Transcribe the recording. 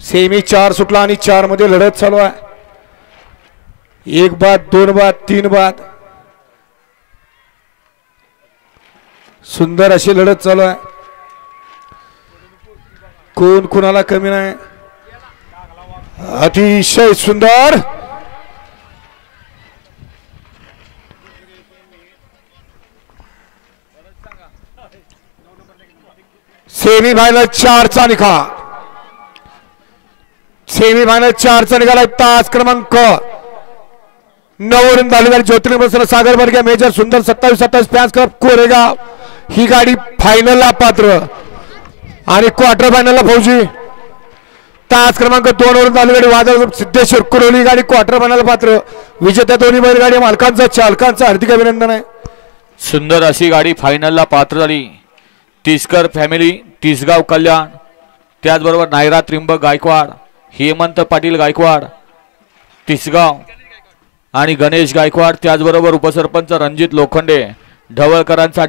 Semi 4 सुटला आणि 4 मध्ये लढत चालू आहे. 1 बाद 2 बाद 3 बाद सुंदर अशी लढत चालू आहे. कोण कोणाला कमी नाही. अतिशय सुंदर सेमी फायनल 4 चा निकाल. सेमी फायनल 4 चा निकाल आहे. तास क्रमांक 9 वरून झालेला ज्योतिर्लिंग बसला सागर वर्ग मेजर सुंदर 27-27 फॅन्स क्लब कोरेगाव. ही गाडी फायनलला पात्र आणि क्वार्टर फायनलला फौजी. तास क्रमांक 2 वरून झालेली वादळ सिद्धेश्वर कुरोली गाडी क्वार्टर फायनल पात्र. विजेत्या दोन्ही बैलगाडी मालकांचं चालकांचं हार्दिक अभिनंदन आहे. सुंदर अशी गाडी फायनलला पात्र झाली. तिसकर फॅमिली तिसगाव कल्याण, त्याचबरोबर नायरा त्रिंबक गायकवाड, हेमंत पाटील गायकवाड तिसगाव आणि गणेश गायकवाड, त्याचबरोबर उपसरपंच रणजित लोखंडे ढवळकरांचा